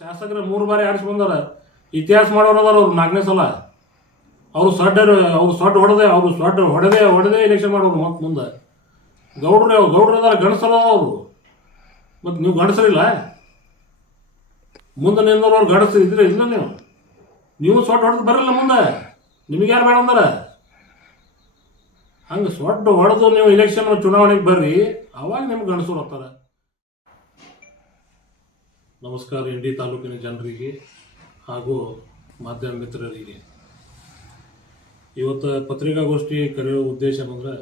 ಶಾಸಕರು 3 ಬಾರಿ ಆರಿಸಿ ಬಂದಾರ. ಇತಿಹಾಸ ಮಾಡೋರು ಅದಾರ ಅವ್ರು 4ನೇ ಸಲ. ಅವರು ಸೊಡ್ಡ ಹೊಡೆದೇ ಎಲೆಕ್ಷನ್ ಮಾಡೋರು. ಮತ್ತೆ ಮುಂದೆ ಗೌಡ್ರು ಅದಾರ, ಗಣಸಲ್ಲ ಅವರು. ಮತ್ತು ನೀವು ಗಣಸರಿಲ್ಲ, ಮುಂದೆ ನಿಂದವ್ರು ಗಣಸರು ಇದ್ರೆ ಇಲ್ಲ. ನೀವು ಸೊಡ್ಡ ಹೊಡೆದು ಬರಲ್ಲ ಮುಂದೆ. ನಿಮಗೆ ಯಾರು ಬೇಡ ಅಂದಾರ? ಹಂಗೆ ಸೊಡ್ಡ ಹೊಡೆದು ನೀವು ಎಲೆಕ್ಷನ್ ಚುನಾವಣೆಗೆ ಬರ್ರಿ, ಅವಾಗ ನಿಮ್ಗೆ ಗಣಸರು ಹೋಗ್ತಾರೆ. ನಮಸ್ಕಾರ ಇಂಡಿ ತಾಲೂಕಿನ ಜನರಿಗೆ ಹಾಗೂ ಮಾಧ್ಯಮ ಮಿತ್ರರಿಗೆ. ಇವತ್ತು ಪತ್ರಿಕಾಗೋಷ್ಠಿ ಕರೆಯೋ ಉದ್ದೇಶ ಏನಂದ್ರೆ,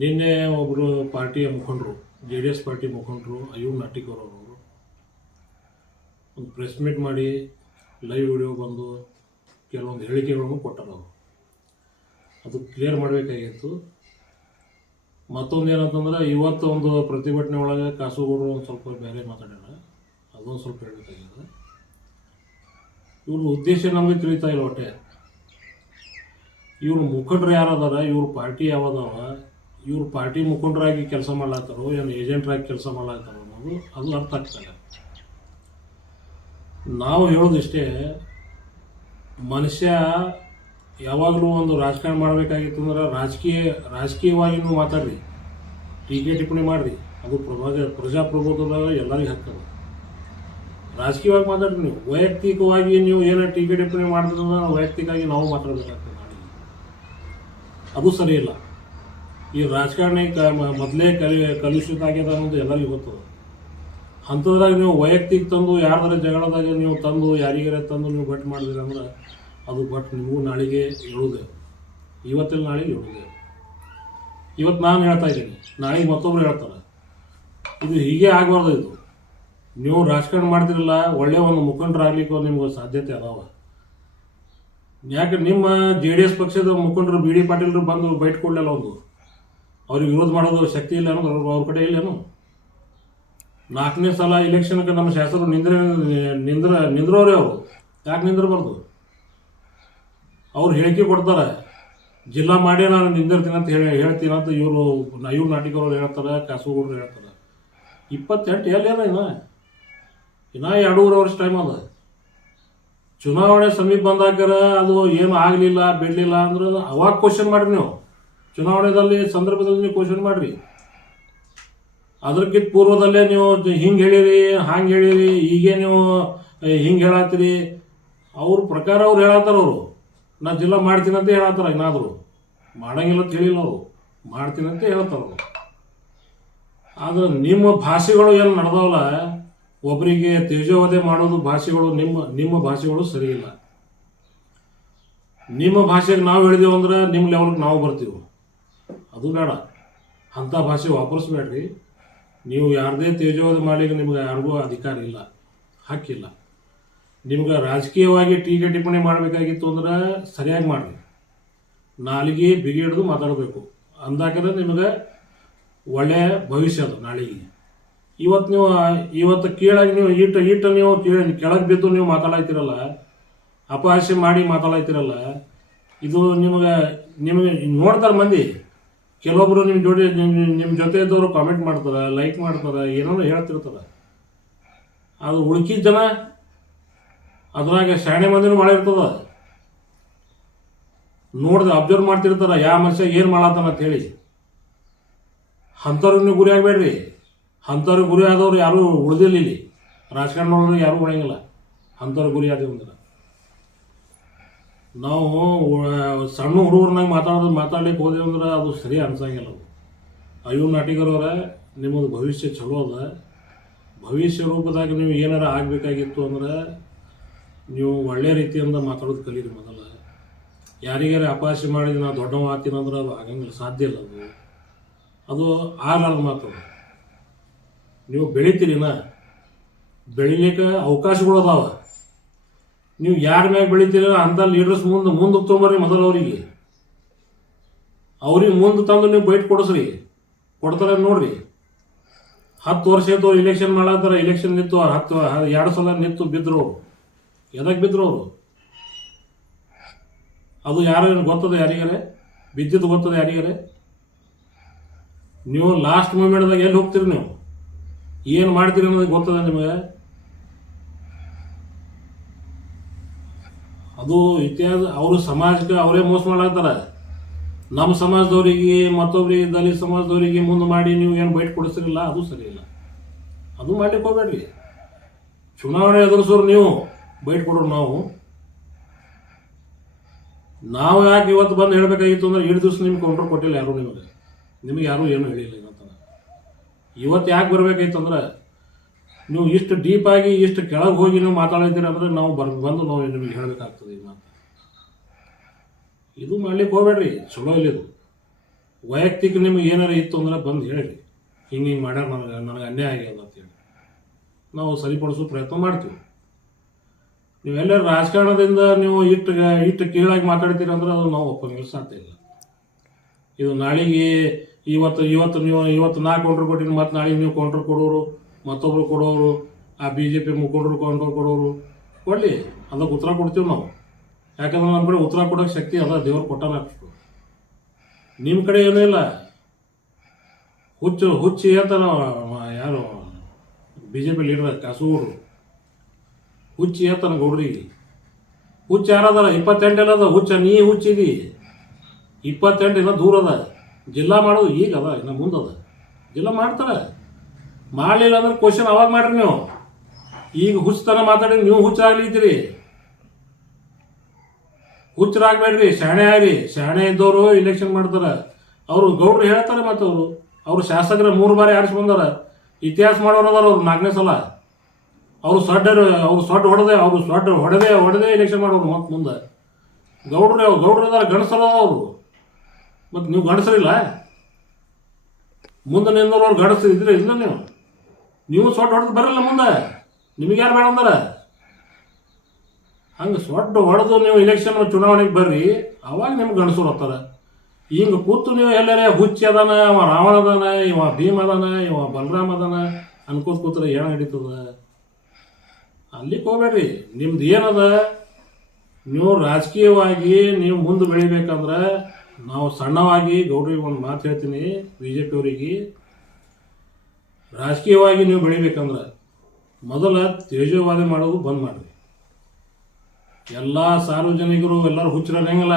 ನಿನ್ನೆ ಒಬ್ಬರು ಪಾರ್ಟಿಯ ಮುಖಂಡರು, JDS ಪಾರ್ಟಿ ಮುಖಂಡರು ಅಯ್ಯೂಬ್ ನಾಟಿಕರ್ ಅವರು ಒಂದು ಪ್ರೆಸ್ ಮೀಟ್ ಮಾಡಿ ಲೈವ್ ವಿಡಿಯೋ ಬಂದು ಕೆಲವೊಂದು ಹೇಳಿಕೆಗಳನ್ನು ಕೊಟ್ಟರು. ಅವರು ಅದು ಕ್ಲಿಯರ್ ಮಾಡಬೇಕಾಗಿತ್ತು. ಮತ್ತೊಂದು ಏನಂತಂದ್ರೆ, ಇವತ್ತು ಒಂದು ಪ್ರತಿಭಟನೆ ಒಳಗೆ ಕಾಸುಗೌಡರು ಒಂದು ಸ್ವಲ್ಪ ಬೇರೆ ಮಾತಾಡ್ಯಾರ, ಅದೊಂದು ಸ್ವಲ್ಪ ಹೇಳಬೇಕಾಗಿದೆ. ಇವ್ರ ಉದ್ದೇಶ ನಮಗೆ ತಿಳಿತಾ ಇಲ್ಲ. ಒಟ್ಟೆ ಇವ್ರ ಮುಖಂಡರು ಯಾರದಾರ, ಇವ್ರ ಪಾರ್ಟಿ ಯಾವದಾವ, ಇವ್ರ ಪಾರ್ಟಿ ಮುಖಂಡರಾಗಿ ಕೆಲಸ ಮಾಡ್ಲಾಗ್ತಾರೋ ಏನು ಏಜೆಂಟ್ರಾಗಿ ಕೆಲಸ ಮಾಡ್ಲಾಗ್ತಾರೋ ಅನ್ನೋದು ಅದು ಅರ್ಥ ಆಗ್ತದೆ. ನಾವು ಹೇಳೋದಿಷ್ಟೇ, ಮನುಷ್ಯ ಯಾವಾಗಲೂ ಒಂದು ರಾಜಕಾರಣ ಮಾಡಬೇಕಾಗಿತ್ತು ಅಂದ್ರೆ ರಾಜಕೀಯವಾಗಿ ನೀವು ಮಾತಾಡ್ರಿ, ಟೀಕೆ ಟಿಪ್ಪಣಿ ಮಾಡ್ರಿ, ಅದು ಪ್ರಜಾಪ್ರಭುತ್ವದಾಗ ಎಲ್ಲರಿಗೂ ಹಕ್ಕದ. ರಾಜಕೀಯವಾಗಿ ಮಾತಾಡ್ರಿ. ನೀವು ವೈಯಕ್ತಿಕವಾಗಿ ನೀವು ಏನೋ ಟೀಕೆ ಟಿಪ್ಪಣಿ ಮಾಡಿದ್ರೆ ವೈಯಕ್ತಿಕವಾಗಿ ನಾವು ಮಾತಾಡಬೇಕಾಗ್ತದೆ. ಅದು ಸರಿ ಇಲ್ಲ. ಈ ರಾಜಕಾರಣ ಮೊದಲೇ ಕಲುಷಿತ ಆಗ್ಯದ ಅನ್ನೋದು ಎಲ್ಲರಿಗೂ ಗೊತ್ತದ. ಅಂಥದ್ರಾಗ ನೀವು ವೈಯಕ್ತಿಕ ತಂದು ಯಾರ್ದಾರ ಜಗಳದಾಗ ನೀವು ತಂದು ಯಾರಿಗಾರ ತಂದು ನೀವು ಭಟ್ ಮಾಡಿದ್ರಿ ಅಂದ್ರೆ ಅದು ಭಟ್ ನಿಮಗೂ ನಾಳೆಗೆ ಹೇಳುವುದೇ. ಇವತ್ತೆಲ್ಲ ನಾಳೆಗೆ ಹೇಳುವುದೇ. ಇವತ್ತು ನಾನು ಹೇಳ್ತಾ ಇದ್ದೀನಿ, ನಾಳೆಗೆ ಮತ್ತೊಬ್ರು ಹೇಳ್ತಾರೆ. ಇದು ಹೀಗೆ ಆಗಬಾರ್ದು. ಇದು ನೀವು ರಾಜಕಾರಣ ಮಾಡ್ತಿರಲ್ಲ, ಒಳ್ಳೆಯ ಒಂದು ಮುಖಂಡರಾಗ್ಲಿಕ್ಕೆ ನಿಮ್ಗೆ ಸಾಧ್ಯತೆ ಅದಾವ. ಯಾಕೆ ನಿಮ್ಮ JDS ಪಕ್ಷದ ಮುಖಂಡರು BD ಪಾಟೀಲ್ರು ಬಂದು ಬೈಟ್ ಕೊಡಲಿಲ್ಲ, ಒಂದು ಅವ್ರಿಗೆ ವಿರೋಧ ಮಾಡೋದು ಶಕ್ತಿ ಇಲ್ಲ ಅನ್ನೋದು ಅವ್ರ ಕಡೆ ಇಲ್ಲೇನು? 4ನೇ ಸಲ ಇಲೆಕ್ಷನ್ಗೆ ನಮ್ಮ ಶಾಸಕರು ನಿಂದ್ರವ್ರೆ. ಅವರು ಯಾಕೆ ನಿಂದ್ರಬಾರ್ದು? ಅವ್ರು ಹೇಳಿಕೆ ಕೊಡ್ತಾರೆ, ಜಿಲ್ಲಾ ಮಾಡಿ ನಾನು ನಿಂದಿರ್ತೀನಿ ಅಂತ ಹೇಳ್ತೀನಿ ಅಂತ ಇವರು ಅಯ್ಯೂಬ್ ನಾಟಿಕರ್ ಅವ್ರು ಹೇಳ್ತಾರೆ, ಕಾಸುಗೌಡರು ಹೇಳ್ತಾರೆ. 28 ಎಲ್ಲಿದೆ ಇನ್ನ 2.5 ವರ್ಷ ಟೈಮ್ ಅದ. ಚುನಾವಣೆ ಸಮೀಪ ಬಂದಾಕರ ಅದು ಏನು ಆಗಲಿಲ್ಲ ಬಿಡಲಿಲ್ಲ ಅಂದ್ರೆ ಅವಾಗ ಕ್ವಶನ್ ಮಾಡ್ರಿ. ನೀವು ಚುನಾವಣೆದಲ್ಲಿ ಸಂದರ್ಭದಲ್ಲಿ ನೀವು ಕ್ವಶನ್ ಮಾಡ್ರಿ. ಅದಕ್ಕಿಂತ ಪೂರ್ವದಲ್ಲೇ ನೀವು ಹಿಂಗೆ ಹೇಳಿರಿ, ಹಾಂಗೆ ಹೇಳಿರಿ, ಹೀಗೆ ನೀವು ಹಿಂಗೆ ಹೇಳತ್ತೀರಿ. ಅವ್ರ ಪ್ರಕಾರ ಅವ್ರು ಹೇಳತ್ತಾರ. ಅವರು ನಾ ಜಿಲ್ಲಾ ಮಾಡ್ತೀನಿ ಅಂತ ಹೇಳತ್ತಾರ. ಏನಾದರೂ ಮಾಡಂಗಿಲ್ಲ ಅಂತ ಹೇಳಿಲ್ಲ, ಅವರು ಮಾಡ್ತೀನಿ ಅಂತ ಹೇಳ್ತಾರ. ಅವರು ಆದ್ರೆ ನಿಮ್ಮ ಭಾಷೆಗಳು ಏನು ನಡೆದವಲ್ಲ, ಒಬ್ಬರಿಗೆ ತೇಜೋವಧೆ ಮಾಡೋದು ಭಾಷೆಗಳು, ನಿಮ್ಮ ಭಾಷೆಗಳು ಸರಿ ಇಲ್ಲ. ನಿಮ್ಮ ಭಾಷೆಗೆ ನಾವು ಹೇಳಿದೆವು ಅಂದ್ರೆ ನಿಮ್ಮ ಲೆವೆಲ್ಗೆ ನಾವು ಬರ್ತೀವಿ. ಅದು ಬೇಡ. ಅಂಥ ಭಾಷೆ ವಾಪರಿಸ್ಬೇಡ್ರಿ. ನೀವು ಯಾರದೇ ತೇಜೋವಧೆ ಮಾಡಲಿಕ್ಕೆ ನಿಮ್ಗೆ ಯಾರಿಗೂ ಅಧಿಕಾರ ಇಲ್ಲ, ಹಕ್ಕಿಲ್ಲ. ನಿಮ್ಗೆ ರಾಜಕೀಯವಾಗಿ ಟೀಕೆ ಟಿಪ್ಪಣಿ ಮಾಡಬೇಕಾಗಿತ್ತು ಅಂದ್ರೆ ಸರಿಯಾಗಿ ಮಾಡಿರಿ. ನಾಲಿಗೆ ಬಿಗಿ ಹಿಡಿದು ಮಾತಾಡಬೇಕು. ಅಂದಾಕಂದ್ರೆ ನಿಮಗೆ ಒಳ್ಳೆಯ ಭವಿಷ್ಯ ಅದು ನಾಳೆಗೆ. ಇವತ್ತು ಕೀಳಾಗಿ ನೀವು ಈಟ ನೀವು ಕೆಳಗೆ ಬಿದ್ದು ನೀವು ಮಾತಾಡ್ತಿರಲ್ಲ, ಅಪಹಾಸ್ಯ ಮಾಡಿ ಮಾತಾಡ್ತಿರಲ್ಲ, ಇದು ನಿಮಗೆ ನೋಡ್ತಾರೆ ಮಂದಿ. ಕೆಲವೊಬ್ರು ನಿಮ್ಮ ಜೊತೆ ಇದ್ದವರು ಕಾಮೆಂಟ್ ಮಾಡ್ತಾರೆ, ಲೈಕ್ ಮಾಡ್ತಾರೆ, ಏನೋ ಹೇಳ್ತಿರ್ತಾರೆ. ಅದು ಉಳ್ಕಿದ ಜನ ಅದ್ರಾಗ ಶಾಣೆ ಮಂದಿನೂ ಮಾಡಿರ್ತದ. ನೋಡ್ದೆ ಅಬ್ಸರ್ವ್ ಮಾಡ್ತಿರ್ತಾರ, ಯಾವ ಮನುಷ್ಯ ಏನು ಮಾಡತ್ತಾನ ಅಂತ ಹೇಳಿ. ಅಂಥವ್ರಿಗೆ ನೀವು ಗುರಿ ಆಗಬೇಡ್ರಿ. ಅಂಥವ್ರಿಗೆ ಗುರಿ ಆದವ್ರು ಯಾರೂ ಉಳಿದಿಲ್ಲ. ಇಲ್ಲಿ ರಾಜಕಾರಣದವ್ರು ಯಾರೂ ಉಳಿಯಂಗಿಲ್ಲ. ಅಂಥವ್ರಿಗೆ ಗುರಿ ಆದೇವು ಅಂದ್ರೆ ನಾವು ಸಣ್ಣ ಹುಡುಗರನ್ನಾಗ ಮಾತಾಡ್ಲಿಕ್ಕೆ ಹೋದೆವು ಅಂದ್ರೆ ಅದು ಸರಿ ಅನ್ಸಂಗಿಲ್ಲ. ಅದು ಅಯ್ಯೂಬ್ ನಾಟಿಕರ್ ಅವರ ನಿಮ್ಮದು ಭವಿಷ್ಯ ಚಲೋ ಅದ. ಭವಿಷ್ಯ ರೂಪದಾಗ ನೀವು ಏನಾರ ಆಗಬೇಕಾಗಿತ್ತು ಅಂದ್ರೆ ನೀವು ಒಳ್ಳೆ ರೀತಿಯಿಂದ ಮಾತಾಡೋದು ಕಲೀರಿ. ಮೊದಲ ಯಾರಿಗಾರ ಅಪಹಾಸ್ಯ ಮಾಡಿದ್ರೆ ನಾವು ದೊಡ್ಡವ ಆಗ್ತೀನಿ ಅಂದ್ರೆ ಅದು ಆಗಂಗಿಲ್ಲ, ಸಾಧ್ಯ ಇಲ್ಲ. ಅದು ಆಗಲಾರ್ದ ಮಾತು. ನೀವು ಬೆಳಿತೀರಿನ, ಬೆಳಿಲಿಕ್ಕೆ ಅವಕಾಶಗಳು ಅದಾವ. ನೀವು ಯಾರ ಮ್ಯಾಗ ಬೆಳಿತೀರ ಅಂಥ ಲೀಡರ್ಸ್ ಮುಂದೆ ತೊಗೊಂಬರ್ರಿ. ಮೊದಲು ಅವ್ರಿಗೆ ಮುಂದೆ ತಂದು ನೀವು ಬೈಟ್ ಕೊಡಿಸ್ರಿ. ಕೊಡ್ತಾರೆ ನೋಡ್ರಿ. 10 ವರ್ಷ ಆಯ್ತು ಅವ್ರು ಇಲೆಕ್ಷನ್ ಮಾಡತ್ತಾರ. ಇಲೆಕ್ಷನ್ ನಿಂತು 2 ಸಲ ನಿಂತು ಬಿದ್ರು. ಎದಕ್ಕೆ ಬಿದ್ರು ಅವರು? ಅದು ಯಾರು ಗೊತ್ತದ ಯಾರಿಗಾರೆ? ಬಿದ್ದಿದ್ದು ಗೊತ್ತದ ಯಾರಿಗಾರೆ? ನೀವು ಲಾಸ್ಟ್ ಮೂಮೆಂಟ್ದಾಗ ಎಲ್ಲಿ ಹೋಗ್ತೀರಿ? ನೀವು ಏನು ಮಾಡ್ತೀರಿ ಅನ್ನೋದು ಗೊತ್ತದ ನಿಮಗೆ? ಅದು ಇತಿಹಾಸ. ಅವರು ಸಮಾಜಕ್ಕೆ ಅವರೇ ಮೋಸ ಮಾಡಾಕ್ತಾರ. ನಮ್ಮ ಸಮಾಜದವರಿಗೆ ಮತ್ತೊಬ್ಬರಿಗೆ ದಲಿತ ಸಮಾಜದವರಿಗೆ ಮುಂದೆ ಮಾಡಿ ನೀವು ಏನು ಬೈಟ್ ಕೊಡಿಸ್ತಿರಲ್ಲ, ಅದು ಸರಿ ಇಲ್ಲ. ಅದು ಮಾಡ್ಲಿಕ್ಕೆ ಹೋಗ್ಬೇಡ್ರಿ. ಚುನಾವಣೆ ಎದುರಿಸೋರು ನೀವು, ಬೈಟ್ ಕೊಡೋರು ನಾವು ಯಾಕೆ ಇವತ್ತು ಬಂದು ಹೇಳಬೇಕಾಗಿತ್ತು ಅಂದ್ರೆ ಇಷ್ಟು ದಿವಸ ನಿಮ್ಗೆ ಕೌಂಟ್ರ್ ಕೊಟ್ಟಿಲ್ಲ ಯಾರು. ನಿಮಗೆ ಯಾರೂ ಏನೂ ಹೇಳಿಲ್ಲ. ಇವತ್ತು ಯಾಕೆ ಬರಬೇಕಾಯ್ತು ಅಂದ್ರೆ ನೀವು ಇಷ್ಟು ಡೀಪಾಗಿ ಇಷ್ಟು ಕೆಳಗೆ ಹೋಗಿ ನೀವು ಮಾತಾಡಿದ್ದೀರ ಅಂದರೆ ನಾವು ಬಂದು ನಾವು ನಿಮಗೆ ಹೇಳಬೇಕಾಗ್ತದೆ ಈ ಮಾತು. ಇದು ಮಾಡ್ಲಿಕ್ಕೆ ಹೋಗ್ಬೇಡ್ರಿ, ಚಲೋ ಇಲ್ಲ ಇದು. ವೈಯಕ್ತಿಕ ನಿಮ್ಗೆ ಏನಾರ ಇತ್ತು ಅಂದ್ರೆ ಬಂದು ಹೇಳಿ, ಹಿಂಗೆ ಮಾಡ್ಯಾರ, ನನಗೆ ಅನ್ಯಾಯ ಆಗ್ಯದ ಅಂತೇಳಿ ನಾವು ಸರಿಪಡಿಸೋ ಪ್ರಯತ್ನ ಮಾಡ್ತೀವಿ. ನೀವೆಲ್ಲ ರಾಜಕಾರಣದಿಂದ ನೀವು ಇಟ್ಟು ಕೀಳಾಗಿ ಮಾತಾಡ್ತೀರ ಅಂದ್ರೆ ಅದು ನಾವು ಒಪ್ಪಂಗಿಲ್ಲ, ಸಾಧ್ಯ ಇಲ್ಲ. ಇದು ನಾಳೆಗೆ ಇವತ್ತು ನಾ ಕೌಂಟ್ರ್ ಕೊಟ್ಟಿನಿ, ಮತ್ತು ನಾಳೆಗೆ ನೀವು ಕೌಂಟ್ರ್ ಕೊಡೋರು, ಮತ್ತೊಬ್ರು ಕೊಡೋರು, ಆ BJP ಮುಖಂಡರು ಕೌಂಟ್ರ್ ಕೊಡೋರು ಕೊಡಲಿ, ಅದಕ್ಕೆ ಉತ್ತರ ಕೊಡ್ತೀವಿ ನಾವು. ಯಾಕಂದ್ರೆ ನಮ್ಮ ಕಡೆ ಉತ್ತರ ಕೊಡೋಕೆ ಶಕ್ತಿ ಅದ, ದೇವ್ರು ಕೊಟ್ಟಾನ ಅಷ್ಟು. ನಿಮ್ಮ ಕಡೆ ಏನೂ ಇಲ್ಲ. ಹುಚ್ಚಿ ಹೇಳ್ತಾನ ಯಾರು BJP ಲೀಡರ್ ಕಾಸೂರು, ಹುಚ್ಚಿ ಹೇಳ್ತಾನ ಗೌಡ್ರಿಗೆ. ಹುಚ್ಚ ಯಾರದಾರ? 28 ಅದ ಹುಚ್ಚ. ನೀ ಹುಚ್ಚಿದಿ 28 ಇನ್ನೂ ದೂರ ಅದ. ಜಿಲ್ಲಾ ಮಾಡೋದು ಈಗ ಅದ, ಇನ್ನು ಮುಂದದ. ಜಿಲ್ಲಾ ಮಾಡ್ತಾರೆ. ಮಾಡಲಿಲ್ಲ ಅಂದ್ರೆ ಕ್ವಶನ್ ಅವಾಗ ಮಾಡ್ರಿ ನೀವು. ಈಗ ಹುಚ್ಚತನ ಮಾತಾಡಿ ನೀವು ಹುಚ್ಚಾಗ್ಲಿದ್ದೀರಿ. ಹುಚ್ಚರಾಗಬೇಡ್ರಿ, ಶಾಣೆ ಆಗ್ರಿ. ಶಾಣೆ ಇದ್ದವರು ಇಲೆಕ್ಷನ್ ಮಾಡ್ತಾರೆ. ಅವರು ಗೌಡ್ರು ಹೇಳ್ತಾರೆ. ಮತ್ತು ಅವರು ಶಾಸಕರ 3 ಬಾರಿ ಆರಿಸಿ ಬಂದಾರ. ಇತಿಹಾಸ ಮಾಡೋರು ಅದಾರ ಅವ್ರು 4ನೇ ಸಲ. ಅವರು ಸೊಡ್ಡ ಹೊಡೆದೇ ಎಲೆಕ್ಷನ್ ಮಾಡೋರು. ಮತ್ತೆ ಮುಂದೆ ಗೌಡ್ರು ಅದಾರ, ಗಣಸಲ್ಲ ಅವರು. ಮತ್ತು ನೀವು ಗಣಸರಿಲ್ಲ, ಮುಂದೆ ನಿಂದವ್ರು ಗಣಸರು ಇದ್ರೆ ಇಲ್ಲ. ನೀವು ಸೊಡ್ಡ ಹೊಡೆದು ಬರಲ್ಲ ಮುಂದೆ. ನಿಮಗೆ ಯಾರು ಬೇಡ ಅಂದಾರ? ಹಂಗೆ ಸೊಡ್ಡ ಹೊಡೆದು ನೀವು ಇಲೆಕ್ಷನ್ ಚುನಾವಣೆಗೆ ಬರ್ರಿ, ಅವಾಗ ನಿಮ್ಗೆ ಗಣಸರು ಹೋಗ್ತಾರೆ. ಹಿಂಗೆ ಕೂತು ನೀವು ಎಲ್ಲರೇ ಹುಚ್ಚಿ ಅದಾನ, ಇವ ರಾವಣ ಅದಾನ, ಇವ ಭೀಮ್ ಅದಾನ, ಇವ ಬಲರಾಮ್ ಅದಾನ ಅನ್ಕೋತ ಕೂತ್ರೆ ಏನು ನಡೀತದ? ಅಲ್ಲಿಗೆ ಹೋಗ್ಬೇಡ್ರಿ. ನಿಮ್ದು ಏನದ, ನೀವು ರಾಜಕೀಯವಾಗಿ ನೀವು ಮುಂದೆ ಬೆಳಿಬೇಕಂದ್ರೆ ನಾವು ಸಣ್ಣವಾಗಿ ಗೌಡ್ರಿಗೆ ಒಂದು ಮಾತು ಹೇಳ್ತೀನಿ, BJP ಅವರಿಗೆ, ರಾಜಕೀಯವಾಗಿ ನೀವು ಬೆಳಿಬೇಕಂದ್ರೆ ಮೊದಲ ತೇಜೋವಾದ ಮಾಡೋದು ಬಂದ್ ಮಾಡಿರಿ. ಎಲ್ಲ ಸಾರ್ವಜನಿಕರು ಎಲ್ಲರೂ ಹುಚ್ಚರಂಗಿಲ್ಲ,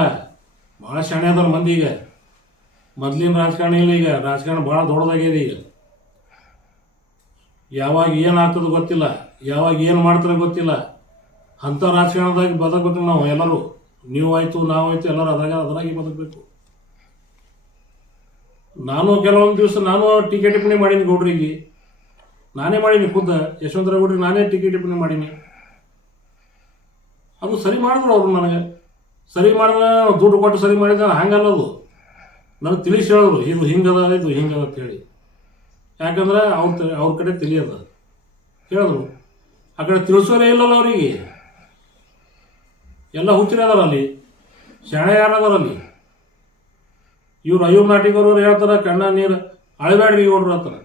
ಭಾಳ ಶಾಣೆ ಅದಾರ ಮಂದಿ. ಈಗ ಮೊದಲಿನ ರಾಜಕಾರಣ ಇಲ್ಲ. ಈಗ ರಾಜಕಾರಣ ಭಾಳ ದೊಡ್ಡದಾಗಿದೆ. ಈಗ ಯಾವಾಗ ಏನಾಗ್ತದೆ ಗೊತ್ತಿಲ್ಲ, ಯಾವಾಗ ಏನು ಮಾಡ್ತಾರೆ ಗೊತ್ತಿಲ್ಲ. ಅಂಥ ರಾಜಕಾರಣದಾಗಿ ಬದುಕಬೇಕು ನಾವು ಎಲ್ಲರೂ. ನೀವು ಆಯಿತು, ನಾವಾಯ್ತು, ಎಲ್ಲರೂ ಅದ್ರಾಗಿ ಬದುಕಬೇಕು. ನಾನು ಕೆಲವೊಂದು ದಿವಸ ಟೀಕೆ ಟಿಪ್ಪಣಿ ಮಾಡೀನಿ ಗೌಡ್ರಿಗೆ. ನಾನೇ ಮಾಡೀನಿ, ಖುದ್ದ ಯಶವಂತರಾವ್ ಗೌಡ್ರಿಗೆ ನಾನೇ ಟೀಕೆ ಟಿಪ್ಪಣಿ ಮಾಡೀನಿ. ಅದು ಸರಿ ಮಾಡಿದ್ರು ಅವರು. ನನಗೆ ಸರಿ ಮಾಡಿದ್ರೆ ದುಡ್ಡು ಕೊಟ್ಟು ಸರಿ ಮಾಡಿದ್ರೆ ಹಂಗಲ್ಲ. ಅದು ನನಗೆ ತಿಳಿಸಿ ಹೇಳಿದ್ರು, ಇದು ಹಿಂಗದ, ಇದು ಹಿಂಗದ ಅಂತೇಳಿ. ಯಾಕಂದ್ರೆ ಅವ್ರ ಕಡೆ ತಿಳಿಯದ ಹೇಳಿದ್ರು. ಆ ಕಡೆ ತಿಳಿಸೋರೇ ಇಲ್ಲಲ್ಲ ಅವರಿಗೆ. ಎಲ್ಲ ಹುಚ್ಚಿರ ಅದಾರ ಅಲ್ಲಿ, ಶಾಣೆ ಯಾರದಾರ ಅಲ್ಲಿ. ಇವ್ರು ಅಯ್ಯೂಬ್ ನಾಟಿಕವ್ರವ್ರು ಹೇಳ್ತಾರ, ಕಣ್ಣ ನೀರು ಅಳಬೇಡ್ರಿ ಗೌಡ್ರು ಹೇಳ್ತಾರ,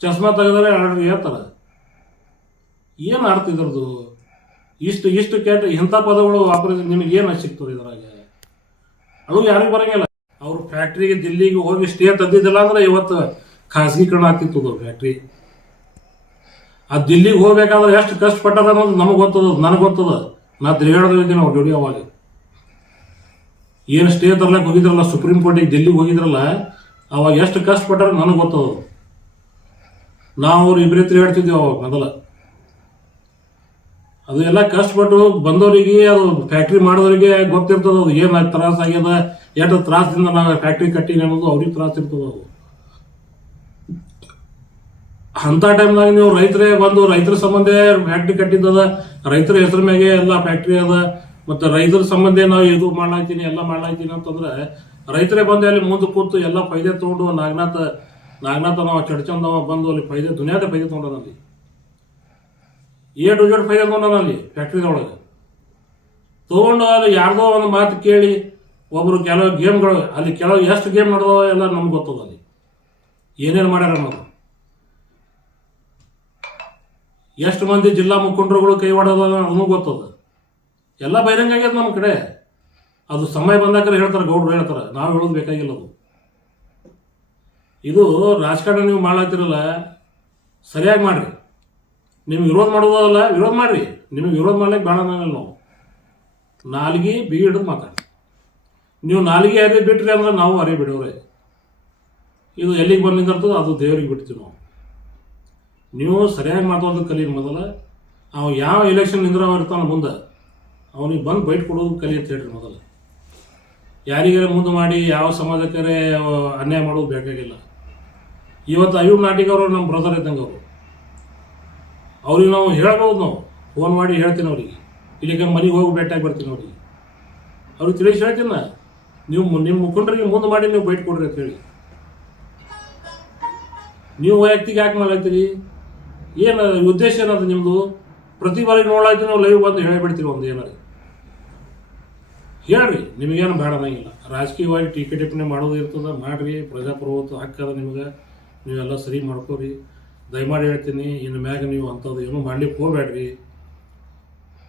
ಚಸ್ಮಾ ತೆಗೆದ್ರೆ ಅಳ್ರಿ ಹೇಳ್ತಾರ. ಏನು ಅರ್ಥ ಇದ್ರದ್ದು? ಇಷ್ಟು ಕೆಟ್ಟ ಇಂಥ ಪದಗಳು ವಾಪರಿಸಿ ನಿಮಗೇನು ಸಿಗ್ತದೆ ಇದ್ರಾಗ? ಅದು ಯಾರಿಗೂ ಬರಂಗಿಲ್ಲ. ಅವ್ರು ಫ್ಯಾಕ್ಟ್ರಿಗೆ ದಿಲ್ಲಿಗೆ ಹೋಗಿ ಸ್ಟೇ ತಂದಿದ್ದಿಲ್ಲ ಅಂದ್ರೆ ಇವತ್ತು ಖಾಸಗೀಕರಣ ಆಗ್ತಿತ್ತು ಅದು ಫ್ಯಾಕ್ಟ್ರಿ. ಆ ದಿಲ್ಲಿಗೆ ಹೋಗ್ಬೇಕಾದ್ರೆ ಎಷ್ಟು ಕಷ್ಟಪಟ್ಟದ ಅನ್ನೋದು ನಮಗೆ ಗೊತ್ತದ, ನನಗೆ ಗೊತ್ತದ. ನಾ ತಿರುಗಾಡೋದಿದ್ದೀನಿ ಅವ್ರ ಜೋಡಿ. ಅವಾಗ ಏನು ಸ್ಟೇ ತರ್ಲಕ್ಕೆ ಹೋಗಿದ್ರಲ್ಲ, ಸುಪ್ರೀಂ ಕೋರ್ಟಿಗೆ ದಿಲ್ಲಿಗೆ ಹೋಗಿದ್ರಲ್ಲ, ಅವಾಗ ಎಷ್ಟು ಕಷ್ಟಪಟ್ಟಾರ ನನಗೆ ಗೊತ್ತದ. ನಾವು ಅವ್ರು ಇಬ್ಬರೇ ತಿರುಗಾಡ್ತಿದ್ದೇವೆ ಅವಾಗ ಮೊದಲ. ಅದು ಎಲ್ಲ ಕಷ್ಟಪಟ್ಟು ಬಂದವರಿಗೆ, ಅದು ಫ್ಯಾಕ್ಟ್ರಿ ಮಾಡೋರಿಗೆ ಗೊತ್ತಿರ್ತದ ಅದು ಏನು ತ್ರಾಸ ಆಗ್ಯದ, ಎಷ್ಟು ತ್ರಾಸದಿಂದ ನಾವು ಫ್ಯಾಕ್ಟ್ರಿ ಕಟ್ಟಿವಿ ಅನ್ನೋದು ಅವ್ರಿಗೆ ತ್ರಾಸ ಇರ್ತದ. ಅದು ಅಂಥ ಟೈಮ್ನಾಗ ನೀವು ರೈತರೇ ಬಂದು ರೈತರ ಸಂಬಂಧ ಫ್ಯಾಕ್ಟ್ರಿ ಕಟ್ಟಿದ್ದದ, ರೈತರ ಹೆಸರು ಮ್ಯಾಗೆ ಎಲ್ಲ ಫ್ಯಾಕ್ಟ್ರಿ ಅದ, ಮತ್ತು ರೈತರ ಸಂಬಂಧ ನಾವು ಇದು ಮಾಡ್ಲಾಯ್ತೀನಿ ಎಲ್ಲ ಮಾಡ್ಲಾಯ್ತೀನಿ ಅಂತಂದ್ರೆ ರೈತರೇ ಬಂದು ಅಲ್ಲಿ ಮುಂದೆ ಕೂತು ಎಲ್ಲ ಫೈದೆ ತೊಗೊಂಡು ನಾಗನಾಥ ನಾವು ಚಡ್ಚಂದವ ಬಂದು ಅಲ್ಲಿ ಫೈದೆ ದುನಿಯಾದ ಫೈದೆ ತೊಗೊಂಡಲ್ಲಿ ಟು ಜೆಡ್ ಫೈದೆ ತೊಗೊಂಡನ ಅಲ್ಲಿ ಫ್ಯಾಕ್ಟ್ರಿದೊಳಗೆ ತೊಗೊಂಡು ಅಲ್ಲಿ ಯಾರ್ದೋ ಒಂದು ಮಾತು ಕೇಳಿ ಒಬ್ರು ಕೆಲವು ಗೇಮ್ಗಳು ಅಲ್ಲಿ ಎಷ್ಟು ಗೇಮ್ ನಡೆದವ ಎಲ್ಲ ನಮ್ಗೆ ಗೊತ್ತದ. ಅಲ್ಲಿ ಏನೇನು ಮಾಡ್ಯಾರ ಅನ್ನೋದು, ಎಷ್ಟು ಮಂದಿ ಜಿಲ್ಲಾ ಮುಖಂಡರುಗಳು ಕೈ ಹೊಡೆದ ಅನ್ನೋ ಗೊತ್ತದ. ಎಲ್ಲ ಬಹಿರಂಗ ಆಗ್ಯದ ನಮ್ಮ ಕಡೆ. ಅದು ಸಮಯ ಬಂದಾಗ ಹೇಳ್ತಾರೆ, ಗೌಡ್ರು ಹೇಳ್ತಾರೆ, ನಾವು ಹೇಳೋದು ಬೇಕಾಗಿಲ್ಲ. ಅದು ಇದು ರಾಜಕಾರಣ ನೀವು ಮಾಡ್ಲಾತಿರಲ್ಲ, ಸರಿಯಾಗಿ ಮಾಡಿರಿ. ನಿಮ್ಗೆ ವಿರೋಧ ಮಾಡೋದಲ್ಲ, ವಿರೋಧ ಮಾಡಿರಿ. ನಿಮಗೆ ವಿರೋಧ ಮಾಡ್ಲಿಕ್ಕೆ ಬೇಡ ಅನ್ನಂಗಿಲ್ಲ ನಾವು. ನಾಲ್ಗೆ ಬಿಗಿ ಹಿಡಿದು ಮಾತಾಡಿ. ನೀವು ನಾಲ್ಗೆ ಅರಿ ಬಿಟ್ರಿ ಅಂದ್ರೆ ನಾವು ಅರಿ ಬಿಡೋರೆ. ಇದು ಎಲ್ಲಿಗೆ ಬಂದು ನಿಂದಿರ್ತದೆ ಅದು ದೇವ್ರಿಗೆ ಬಿಡ್ತೀವಿ ನಾವು. ನೀವು ಸರಿಯಾಗಿ ಮಾತಾಡೋದು ಕಲೀರಿ ಮೊದಲ. ಅವ ಯಾವ ಎಲೆಕ್ಷನ್ ನಿಂದ್ರವ ಇರ್ತಾನೆ ಮುಂದೆ ಅವನಿಗೆ ಬಂದು ಬೈಟ್ ಕೊಡೋದು ಕಲಿ ಅಂತ ಹೇಳ್ರಿ ಮೊದಲು. ಯಾರಿಗಾರ ಮುಂದೆ ಮಾಡಿ ಯಾವ ಸಮಾಜಕ್ಕೆ ಅನ್ಯಾಯ ಮಾಡೋದು ಬೇಕಾಗಿಲ್ಲ. ಇವತ್ತು ಅಯ್ಯೂಬ್ ನಾಟಿಕ್ ಅವರು ನಮ್ಮ ಬ್ರದರ್ ಇದ್ದಂಗೆ ಅವರು. ಅವ್ರಿಗೆ ನಾವು ಹೇಳ್ಬೋದು, ನಾವು ಫೋನ್ ಮಾಡಿ ಹೇಳ್ತೀನಿ ಅವ್ರಿಗೆ. ಇಲ್ಲಿಗೆ ಮನೆಗೆ ಹೋಗಿ ಭೇಟಿಯಾಗಿ ಬರ್ತೀನಿ ಅವ್ರಿಗೆ. ಅವ್ರಿಗೆ ತಿಳಿಸಿ ಹೇಳ್ತೀನಿ, ನೀವು ನಿಮ್ಮ ಮುಖಂಡರಿಗೆ ಮುಂದೆ ಮಾಡಿ ನೀವು ಬೈಟ್ ಕೊಡ್ರಿ ಅಂತ ಹೇಳಿ. ನೀವು ವೈಯಕ್ತಿಕ ಯಾಕೆ ಮಾಡ್ತೀರಿ? ಏನು ಉದ್ದೇಶ ಏನದು ನಿಮ್ಮದು? ಪ್ರತಿ ಬಾರಿ ನೋಡಾಯ್ತು ನಾವು ಲೈವ್ ಬಂದು ಹೇಳಿಬಿಡ್ತೀವಿ ಒಂದು ಏನಾರು ಹೇಳ್ರಿ. ನಿಮಗೇನು ಬೇಡ ಅನ್ನಂಗಿಲ್ಲ. ರಾಜಕೀಯವಾಗಿ ಟೀಕೆ ಟಿಪ್ಪಣಿ ಮಾಡೋದು ಇರ್ತದೆ, ಮಾಡಿರಿ. ಪ್ರಜಾಪ್ರಭುತ್ವ ಹಕ್ಕದ ನಿಮ್ಗೆ, ನೀವೆಲ್ಲ ಸರಿ ಮಾಡ್ಕೋರಿ. ದಯಮಾಡಿ ಹೇಳ್ತೀನಿ, ಇನ್ನು ಮ್ಯಾಗ ನೀವು ಅಂಥದ್ದು ಏನೂ ಮಾಡ್ಲಿಕ್ಕೆ ಹೋಗ್ಬೇಡ್ರಿ.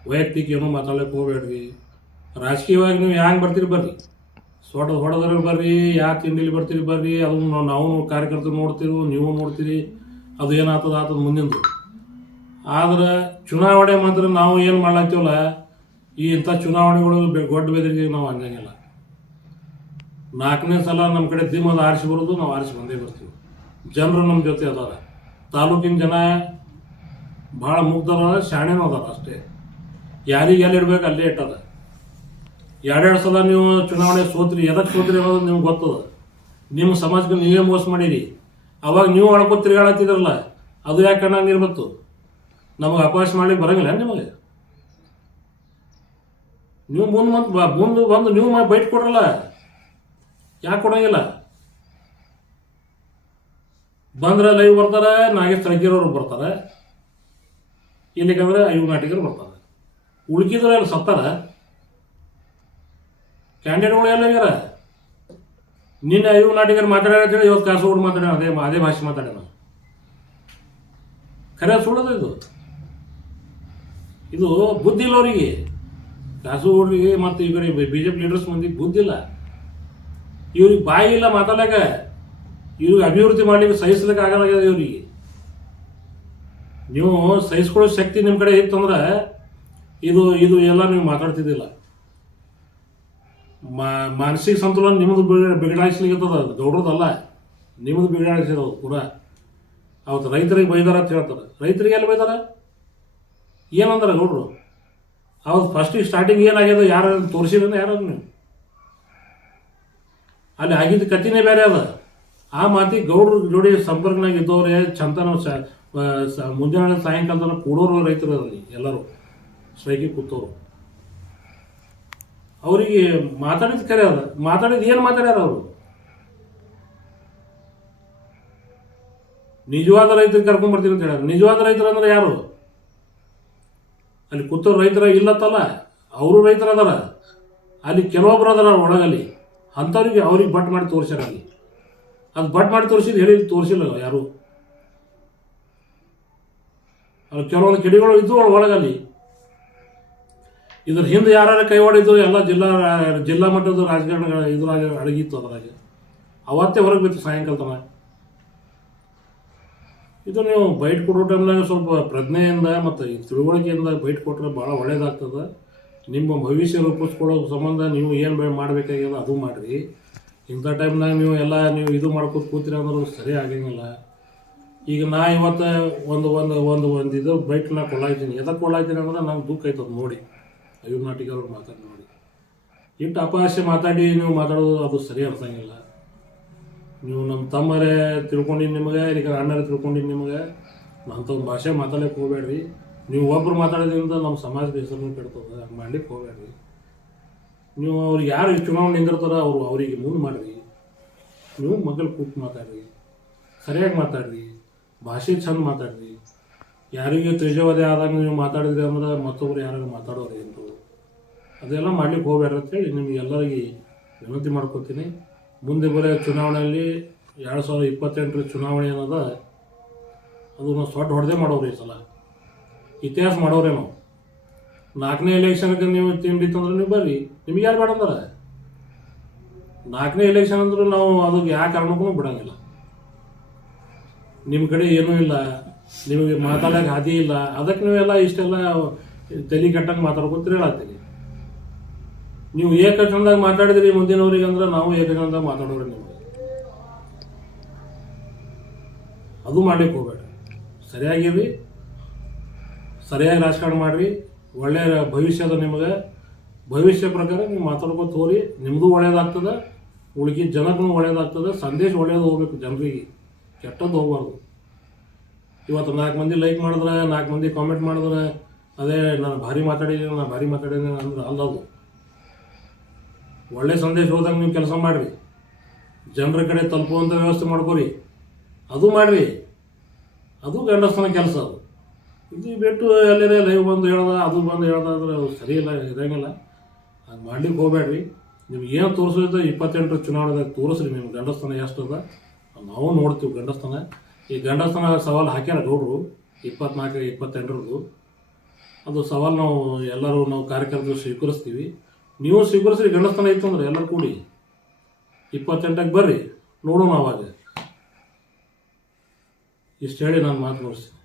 ವೈಯಕ್ತಿಕ ಏನೂ ಮಾತಾಡ್ಲಿಕ್ಕೆ ಹೋಗ್ಬೇಡ್ರಿ. ರಾಜಕೀಯವಾಗಿ ನೀವು ಹ್ಯಾಂಗೆ ಬರ್ತೀರಿ ಬರ್ರಿ, ಹೊಡೆದ್ರೆ ಬರ್ರಿ, ಯಾವ ತಿಂಡಿಲಿ ಬರ್ತೀರಿ ಬರ್ರಿ. ಅದನ್ನು ನಾವು ಕಾರ್ಯಕರ್ತರು ನೋಡ್ತೀವಿ, ನೀವು ನೋಡ್ತೀರಿ. ಅದು ಏನಾಗ್ತದ ಮುಂದಿಂದು. ಆದ್ರೆ ಚುನಾವಣೆ ಮಾತ್ರ ನಾವು ಏನು ಮಾಡ್ಲಾಗ್ತೀವಲ್ಲ, ಈ ಇಂಥ ಚುನಾವಣೆಗಳು ಗೊಡ್ಡ ಬೆದರಿಗೆ ನಾವು ಹಂಗಂಗಿಲ್ಲ. 4ನೇ ಸಲ ನಮ್ಮ ಕಡೆ ದಿಮ್ಮದ ಆರಿಸಿ ಬರೋದು, ನಾವು ಆರಿಸಿ ಬಂದೇ ಬರ್ತೀವಿ. ಜನರು ನಮ್ಮ ಜೊತೆ ಅದಾರ. ತಾಲೂಕಿನ ಜನ ಭಾಳ ಮುಗ್ಧರ, ಶಾಣೆನೂ ಅದಾರ ಅಷ್ಟೇ. ಯಾರಿಗೆ ಎಲ್ಲಿ ಇಡ್ಬೇಕು ಅಲ್ಲೇ ಇಟ್ಟದ. 2 ಸಲ ನೀವು ಚುನಾವಣೆ ಸೋತ್ರಿ. ಎದಕ್ಕೆ ಸೋತ್ರಿ ಅನ್ನೋದು ನಿಮ್ಗೆ ಗೊತ್ತದ. ನಿಮ್ಮ ಸಮಾಜಕ್ಕೆ ನೀವೇ ಮೋಸ ಮಾಡಿರಿ. ಅವಾಗ ನೀವು ಅಳ್ಕೊ ತಿರುಗಾಡತ್ತಿದ್ರಲ್ಲ, ಅದು ಯಾಕೆ ಕಣ್ಣಾಗ ಇರ್ಬೇಕು? ನಮಗೆ ಅಪಹಾಸ ಮಾಡ್ಲಿಕ್ಕೆ ಬರಂಗಿಲ್ಲ ನಿಮಗೆ? ನೀವು ಮುಂದೆ ಬಂದು ನೀವು ಬೈಟ್ ಕೊಡ್ರಲ್ಲ, ಯಾಕೆ ಕೊಡಂಗಿಲ್ಲ? ಬಂದ್ರೆ ಲೈವ್ ಬರ್ತಾರೆ, ನಾಗೇಶ್ ತಳಗಿರೋರು ಬರ್ತಾರೆ, ಇಲ್ಲಿಗಂದ್ರೆ ಅಯ್ಯೂಬ್ ನಾಟಿಕರು ಬರ್ತಾರೆ. ಉಳ್ಕಿದ್ರು ಎಲ್ಲ ಸತ್ತಾರ. ಕ್ಯಾಂಡಿಡೇಟ್ಗಳು ಎಲ್ಲ ಆಗ್ಯಾರ. ನಿನ್ನೆ ಅಯ್ಯೂಬ್ ನಾಟಿಕರು ಮಾತಾಡ್ಯಾರ, ಇವತ್ತು ಕಾಸರಗೋಡು ಮಾತಾಡ್ಯಾರ, ಅದೇ ಭಾಷೆ ಮಾತಾಡ್ಯಾರ. ಖರೆ ಸುಳ್ಳೋದು ಇದು ಬುದ್ಧಿ ಇಲ್ಲ ಅವರಿಗೆ. ಕಾಸರಗೋಡಿಗೆ ಮತ್ತು ಈ ಕಡೆ BJP ಲೀಡರ್ಸ್ ಮಂದಿ ಬುದ್ಧಿ ಇಲ್ಲ. ಇವ್ರಿಗೆ ಬಾಯಿ ಇಲ್ಲ ಮಾತಾಡಕ. ಇವ್ರಿಗೆ ಅಭಿವೃದ್ಧಿ ಮಾಡ್ಲಿಕ್ಕೆ ಸಹಿಸ್ಲಿಕ್ಕೆ ಆಗಲಾಗ್ಯದ ಇವ್ರಿಗೆ. ನೀವು ಸಹಿಸ್ಕೊಳ್ಳೋ ಶಕ್ತಿ ನಿಮ್ಮ ಕಡೆ ಇತ್ತಂದ್ರೆ ಇದು ಎಲ್ಲ ನೀವು ಮಾತಾಡ್ತಿದ್ದಿಲ್ಲ. ಮಾನಸಿಕ ಸಂತುಲನ ನಿಮ್ಮದು ಬಿಗಡಾಯಿಸ್ಲಿಕ್ಕದ, ಗೌಡ್ರದಲ್ಲ, ನಿಮ್ಮದು ಬಿಗಡಾಯಿಸಿರೋದು ಪೂರಾ. ಅವತ್ತು ರೈತರಿಗೆ ಬೈದಾರ ಅಂತ ಹೇಳ್ತಾರೆ. ರೈತರಿಗೆ ಎಲ್ಲಿ ಬೈದಾರ? ಏನಂದ್ರೆ ಗೌಡ್ರು ಅವತ್ತು ಫಸ್ಟಿಗೆ ಸ್ಟಾರ್ಟಿಂಗ್ ಏನಾಗ್ಯದ ಯಾರು ತೋರಿಸಿದ್ರೆ ಯಾರು ನೀವು ಅಲ್ಲಿ ಆಗಿದ್ದ ಕತ್ತಿನೇ ಬೇರೆ ಅದ. ಆ ಮಾತಿ ಗೌಡ್ರ ಜೋಡಿ ಸಂಪರ್ಕನಾಗ ಇದ್ದವ್ರೆ ಚಂತನ ಮುಂಜಾನೆ ಸಾಯಂಕಾಲ ಕೂಡೋರು ರೈತರು ಅದರಲ್ಲಿ ಎಲ್ಲರೂ ಸ್ಟ್ರೈಕಿಗೆ ಕೂತವ್ರು. ಅವರಿಗೆ ಮಾತಾಡಿದ ಕರೆ ಅದ. ಮಾತಾಡಿದ ಏನು ಮಾತಾಡ್ಯಾರ ಅವರು? ನಿಜವಾದ ರೈತರಿಗೆ ಕರ್ಕೊಂಡ್ಬರ್ತೀವಿ ಅಂತ ಹೇಳ್ಯಾರ. ನಿಜವಾದ ರೈತರು ಅಂದ್ರೆ ಯಾರು? ಅಲ್ಲಿ ಕೂತವ್ರು ರೈತರ ಇಲ್ಲತ್ತಲ್ಲ, ಅವರು ರೈತರ ಅದಾರ. ಅಲ್ಲಿ ಕೆಲವೊಬ್ರು ಅದಾರ ಒಳಗಲ್ಲಿ, ಅಂಥವ್ರಿಗೆ ಅವ್ರಿಗೆ ಬಟ್ ಮಾಡಿ ತೋರಿಸ್ಯಾರ. ಅಲ್ಲಿ ಅದು ಬಟ್ ಮಾಡಿ ತೋರಿಸಿದ್ದು ಹೇಳಿ ತೋರಿಸಿಲ್ಲ ಯಾರು. ಅಲ್ಲಿ ಕೆಲವೊಂದು ಕಿಡಿಗಳು ಇದ್ದು ಒಳಗಲ್ಲಿ. ಇದ್ರ ಹಿಂದೆ ಯಾರು ಕೈ ಹೊಡಿದ್ದು ಎಲ್ಲ ಜಿಲ್ಲಾ ಮಟ್ಟದ ರಾಜಕಾರಣ ಇದ್ರಾಗ ಅಡಗಿತ್ತು. ಅದ್ರಾಗ ಅವತ್ತೇ ಹೊರಗೆ ಬಿತ್ತು ಸಾಯಂಕಾಲ ತನಕ. ಇದು ನೀವು ಬೈಟ್ ಕೊಡೋ ಟೈಮ್ನಾಗ ಸ್ವಲ್ಪ ಪ್ರಜ್ಞೆಯಿಂದ ಮತ್ತು ತಿಳುವಳಿಕೆಯಿಂದ ಬೈಟ್ ಕೊಟ್ಟರೆ ಭಾಳ ಒಳ್ಳೇದಾಗ್ತದೆ. ನಿಮ್ಮ ಭವಿಷ್ಯ ರೂಪಿಸ್ಕೊಳ್ಳೋ ಸಂಬಂಧ ನೀವು ಏನು ಮಾಡಬೇಕಾಗ್ಯದ ಅದು ಮಾಡಿರಿ. ಇಂಥ ಟೈಮ್ನಾಗ ನೀವು ಇದು ಮಾಡ್ಕೊತ ಕೂತೀರ ಅಂದ್ರೆ ಸರಿ ಆಗಂಗಿಲ್ಲ. ಈಗ ನಾ ಇವತ್ತು ಒಂದು ಇದು ಬೈಟ್ ನಾ ಕೊಳ್ಳಾಯ್ತೀನಿ. ಎದಕ್ಕೆ ಕೊಳ್ಳಾಯ್ತೀನಿ ಅಂದ್ರೆ ನಂಗೆ ದುಃಖ ಆಯ್ತದ ನೋಡಿ. ಅಯ್ಯೂಬ್ ನಾಟಿಕ್ ಅವ್ರು ಮಾತಾಡಿ ನೋಡಿ. ಇಟ್ಟು ಅಪಹಾಸ್ಯ ಮಾತಾಡಿ ನೀವು ಮಾತಾಡೋದು ಅದು ಸರಿ ಅನ್ಸಂಗಿಲ್ಲ. ನೀವು ನಮ್ಮ ತಮ್ಮರೇ ತಿಳ್ಕೊಂಡಿದ್ದು ನಿಮಗೆ, ಈಗ ಅಣ್ಣರೇ ತಿಳ್ಕೊಂಡಿದ್ದು ನಿಮಗೆ. ಅಂಥವ್ನ ಭಾಷೆ ಮಾತಾಡಕ್ಕೆ ಹೋಗ್ಬೇಡ್ರಿ. ನೀವು ಒಬ್ಬರು ಮಾತಾಡೋದ್ರಿಂದ ನಮ್ಮ ಸಮಾಜದ ಹೆಸರನ್ನು ಕೆಡ್ತದೆ. ಹಂಗೆ ಮಾಡ್ಲಿಕ್ಕೆ ಹೋಗ್ಬೇಡ್ರಿ. ನೀವು ಅವ್ರಿಗೆ ಯಾರು ಚುನಾವಣೆ ನಿಂದಿರ್ತಾರೋ ಅವರಿಗೆ ಮುಂದೆ ಮಾಡಿರಿ. ನೀವು ಮಗಳು ಕೂತು ಮಾತಾಡ್ರಿ, ಸರಿಯಾಗಿ ಮಾತಾಡ್ರಿ, ಭಾಷೆ ಚಂದ ಮಾತಾಡ್ರಿ. ಯಾರಿಗೆ ತೇಜೋವಧೆ ಆದಾಗ ನೀವು ಮಾತಾಡಿದ್ರಿ ಅಂದ್ರೆ ಮತ್ತೊಬ್ರು ಯಾರು ಮಾತಾಡೋರು ಏನು ಅದೆಲ್ಲ ಮಾಡ್ಲಿಕ್ಕೆ ಹೋಗ್ಬೇಡ್ರಿ ಅಂತೇಳಿ ನಿಮಗೆಲ್ಲರಿಗೆ ವಿನಂತಿ ಮಾಡ್ಕೊತೀನಿ. ಮುಂದೆ ಬರೋ ಚುನಾವಣೆಯಲ್ಲಿ 2028 ಚುನಾವಣೆ ಅನ್ನೋದ ಅದು ನಾವು ಸೊಟ್ಟು ಹೊಡೆದೇ ಮಾಡೋರು. ಈ ಸಲ ಇತಿಹಾಸ ಮಾಡೋರೇ ನಾವು. 4ನೇ ಎಲೆಕ್ಷನ್ಗೆ ನೀವು ತಿಂಡಿತ್ತಂದ್ರೆ ನೀವು ಬರ್ರಿ, ನಿಮ್ಗೆ ಯಾರು ಬೇಡ ಅಂದ್ರೆ. 4ನೇ ಎಲೆಕ್ಷನ್ ಅಂದ್ರೂ ನಾವು ಅದಕ್ಕೆ ಯಾವ ಕಾರಣಕ್ಕೂ ಬಿಡೋಂಗಿಲ್ಲ. ನಿಮ್ಮ ಕಡೆ ಏನೂ ಇಲ್ಲ, ನಿಮಗೆ ಮಾತಾಡೋಕೆ ಹಾದಿ ಇಲ್ಲ, ಅದಕ್ಕೆ ನೀವೆಲ್ಲ ಇಷ್ಟೆಲ್ಲ ತಲೆ ಕೆಟ್ಟಂಗೆ ಮಾತಾಡ್ಕೊತೀರಿ ಹೇಳತ್ತೀರಿ. ನೀವು ಏಕಚಂದಾಗ ಮಾತಾಡಿದ್ರಿ ಮುಂದಿನವ್ರಿಗೆ ಅಂದ್ರೆ ನಾವು ಏಕಚಂದಾಗ ಮಾತಾಡೋರಿ ನಿಮಗೆ. ಅದು ಮಾಡ್ಲಿಕ್ಕೆ ಹೋಗ್ಬೇಡ. ಸರಿಯಾಗಿರ್ರಿ, ಸರಿಯಾಗಿ ರಾಜಕಾರಣ ಮಾಡಿರಿ. ಒಳ್ಳೆಯ ಭವಿಷ್ಯದ ನಿಮಗೆ ಭವಿಷ್ಯ ಪ್ರಕಾರ ನೀವು ಮಾತಾಡ್ಕೊತ ಹೋಗ್ರಿ. ನಿಮ್ಮದು ಒಳ್ಳೇದಾಗ್ತದೆ, ಉಳ್ಗಿ ಜನಕ್ಕೂ ಒಳ್ಳೇದಾಗ್ತದೆ. ಸಂದೇಶ ಒಳ್ಳೇದು ಹೋಗ್ಬೇಕು ಜನರಿಗೆ, ಕೆಟ್ಟದ್ದು ಹೋಗ್ಬಾರ್ದು. ಇವತ್ತು 4 ಮಂದಿ ಲೈಕ್ ಮಾಡಿದ್ರೆ, 4 ಮಂದಿ ಕಾಮೆಂಟ್ ಮಾಡಿದ್ರೆ ಅದೇ ನಾನು ಭಾರಿ ಮಾತಾಡಿದ್ದೀನಿ ಅಂದ್ರೆ ಅಲ್ಲದು. ಒಳ್ಳೆ ಸಂದೇಶ ಹೋದಾಗ ನೀವು ಕೆಲಸ ಮಾಡಿರಿ, ಜನರ ಕಡೆ ತಲುಪುವಂಥ ವ್ಯವಸ್ಥೆ ಮಾಡ್ಕೊರಿ, ಅದು ಮಾಡಿರಿ. ಅದು ಗಂಡಸ್ತನ ಕೆಲಸ. ಅದು ಇದು ಬಿಟ್ಟು ಎಲ್ಲೇ ಲೈವ್ ಬಂದು ಹೇಳ್ದ, ಅದು ಬಂದು ಹೇಳ್ದ ಅಂದ್ರೆ ಅದು ಸರಿ ಇಲ್ಲ, ಇರಂಗಿಲ್ಲ. ಅದು ಮಾಡ್ಲಿಕ್ಕೆ ಹೋಗ್ಬೇಡ್ರಿ. ನಿಮ್ಗೆ ಏನು ತೋರಿಸೋದು 28 ಚುನಾವಣೆದಾಗ ತೋರಿಸ್ರಿ ನಿಮ್ಮ ಗಂಡಸ್ತನ ಎಷ್ಟು ಅದ. ನಾವು ನೋಡ್ತೀವಿ ಗಂಡಸ್ತನ. ಈ ಗಂಡಸ್ತನ ಸವಾಲು ಹಾಕ್ಯಾರ ಗೌಡ್ರು 24, 28ರದ್ದು. ಅದು ಸವಾಲು ನಾವು ಕಾರ್ಯಕರ್ತರು ಸ್ವೀಕರಿಸ್ತೀವಿ. ನೀವು ಸ್ವೀಕರಿಸ್ರಿ. ಗಂಡಸ್ತನ ಇತ್ತು ಅಂದ್ರೆ ಎಲ್ಲರೂ ಕೂಡಿ 28ಕ್ಕೆ ಬರ್ರಿ, ನೋಡೋಣ ಅವಾಗ. ಇಷ್ಟು ಹೇಳಿ ನಾನು ಮಾತು ಮುಗಿಸ್ತೀನಿ.